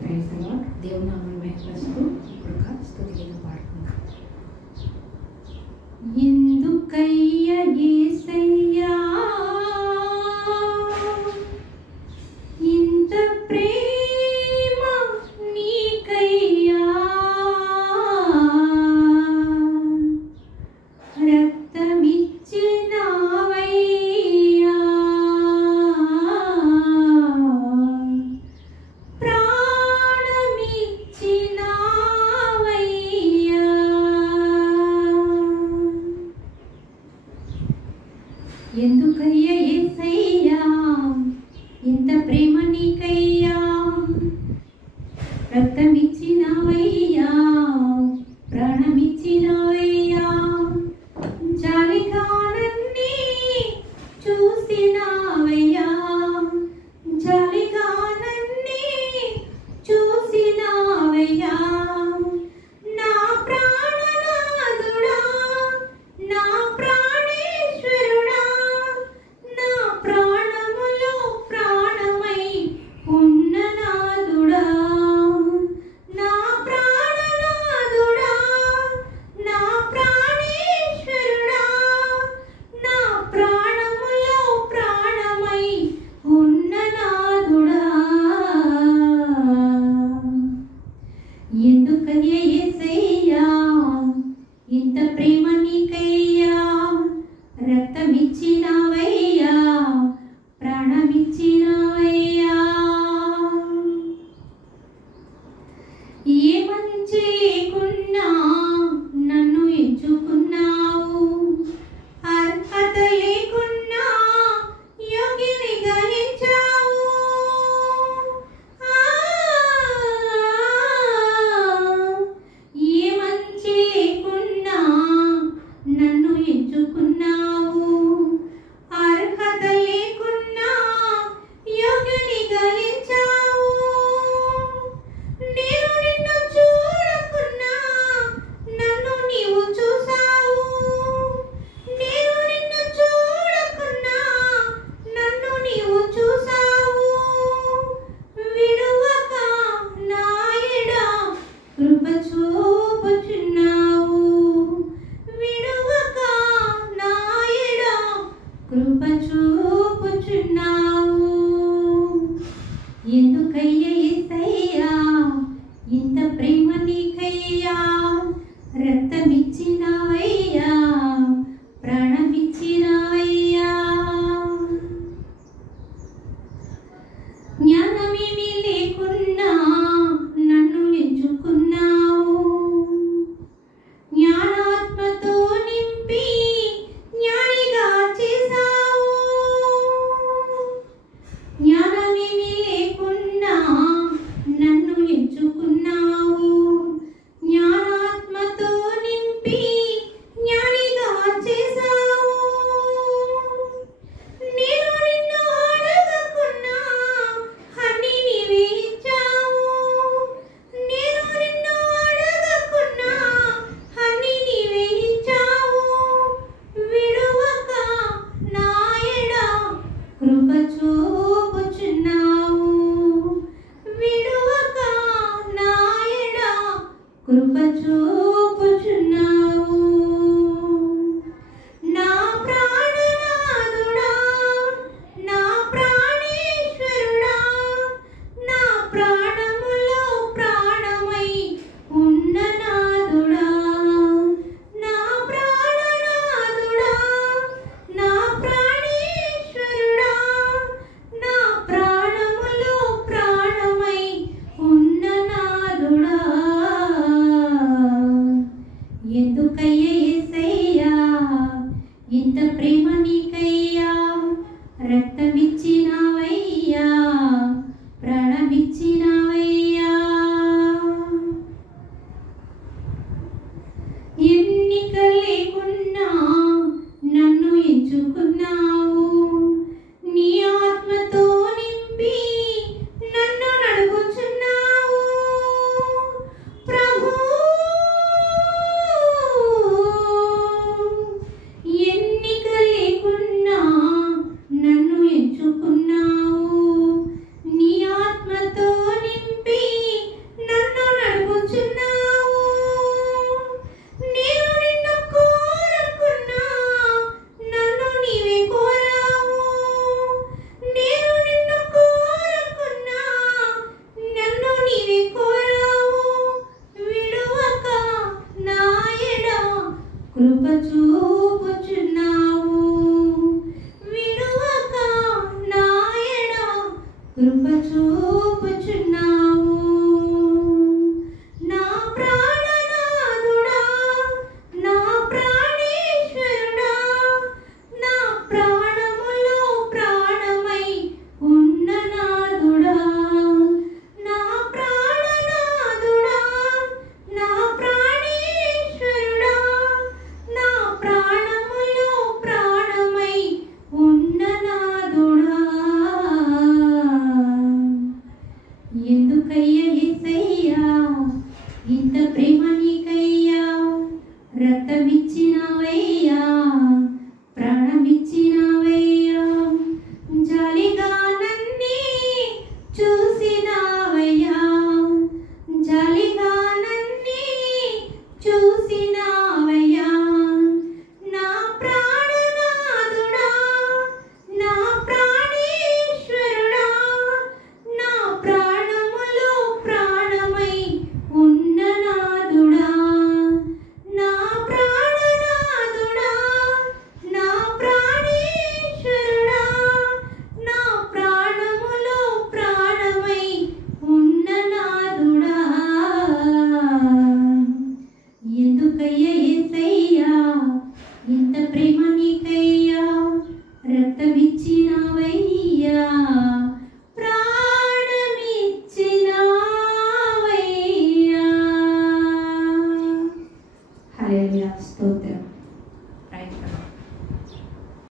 Praise the lord. దేవుని నామమును మహిమపరుస్తూ ఇప్పుడు ఒక స్తుతి గీతం పాడుకుందాం. ఎందుకయ్యా యేసయ్యా ఇంత ప్రేమ నీకయ్యా, రక్తమిచ్చినావయ్యా, ప్రాణమిచ్చినావయ్యా. ఎందుకయ్యా యేసయ్యా ఇంత ప్రేమ నీకయ్యా, రక్తమిచ్చినావయ్యా, ప్రాణమిచ్చినావయ్యా. జాలిగా నన్ను చూసినావయ్యా, జాలిగా నన్ను చూసినావయ్యా. నా ప్రాణనాథుడా, నా ప్రాణేశ్వరుడా, నా ప్రాణములో ప్రాణమై ఉన్ననాథుడా, నా ప్రాణనాథుడా, నా ప్రాణేశ్వరుడా, నా ప్రాణములో ప్రాణమై ఉన్ననాథుడా. ఎందుకయ్యా యేసయ్యా ఇంత ప్రేమ నీకయ్యా, రక్తమిచ్చినావయ్యా, ప్రాణమిచ్చినావయ్యా. ఏ మంచి లేకున్నా నన్ను ఎంచుకున్నావు, అర్హత లేకున్నా యోగ్యునిగా ఎంచావు. ఏ మంచి లేకున్నా నన్ను ఎంచుకున్నావు, అర్హత లేకున్నా యోగ్యునిగా ఎంచావు. నేను నిన్ను చూడకున్నా నన్ను నీవు చూసావు, నేను నిన్ను చూడకున్నా నన్ను నీవు చూసావు. విడువక నా ఎడ కృప చూపుచున్నావు, విడువక నా ఎడ కృప చూపుచున్నావు. ఎందుకయ్యా యేసయ్యా ఇంత ప్రేమ నీకయ్యా, రక్తమిచ్చినావయ్యా, ప్రాణమిచ్చినావయ్యా. జ్ఞానమేమీ లేకున్నా నన్ను ఎంచుకున్నావు, జ్ఞానాత్మతో నింపి జ్ఞానిగా చేశావు. జ్ఞానమేమీ లేకున్నా నన్ను ఎంచుకున్నావు, జ్ఞానాత్మతో నింపి జ్ఞానిగా చేశావు. నేను నిన్ను అడగకున్నా అన్నీ నీవే ఇచ్చావు, నేను నిన్ను అడగకున్నా అన్నీ నీవే ఇచ్చావు. విడువక నా ఎడ కృప చూపుచున్నావు, విడువక నా ఎడ కృప చూపుచున్నావు. నా ప్రాణనాథుడా, నా ప్రాణేశ్వరుడా, నా ప్రాణములో ప్రాణమై ఉన్ననాథుడా, నా ప్రాణనాథుడా, నా ప్రాణేశ్వరుడా, నా ప్రాణములో ప్రాణమై ఉన్ననాథుడా. ఎందుకయ్యా యేసయ్యా ఇంత ప్రేమ నీకయ్యా, రక్తమిచ్చినావయ్యా, ప్రాణమిచ్చినావయ్యా. ఎన్నిక లేకున్నా నన్ను ఎంచుకున్నావు, నీ ఆత్మతో నింపి నన్ను నడుపుచున్నావు. ప్రభు ఎన్నిక లేకున్నా నన్ను ఎంచుకున్నావు, నీ ఆత్మతో కృప చూపుచున్నావు. నా ప్రాణనాథుడా, నా ప్రాణేశ్వరుడా, నా ప్రాణములో ప్రాణమై ఉన్న నాథుడా, నా ప్రాణనాథుడా, నా ప్రాణేశ్వరుడా, నా ప్రాణములో ప్రాణమై ఉన్న నాథుడా. ఎందుకయ్యా యేసయ్యా ఇంత ప్రేమ నీకయ్యా, రక్తమిచ్చినవయ్యా, ప్రాణమిచ్చినవయ్యా, జాలిగా నన్ను చూసినవయ్యా, జాలిగా నన్ను చూసినవయ్యా. నా ప్రాణనాథుడా, నా ప్రాణేశ్వరుడా, నా ప్రాణములో ప్రాణమై ఉన్న నాథుడా, నా ప్రాణనాథుడా, నా ప్రాణేశ్వరుడా, నా ప్రాణములో ప్రాణమై ఉన్న నాథుడా. ఎందుకయ్యా యేసయ్యా ఇంత ప్రేమ నీకయ్యా, రక్తమిచ్చినవయ్యా, ప్రాణమిచ్చినవయ్యా. హల్లెలూయా. స్తోత్రం.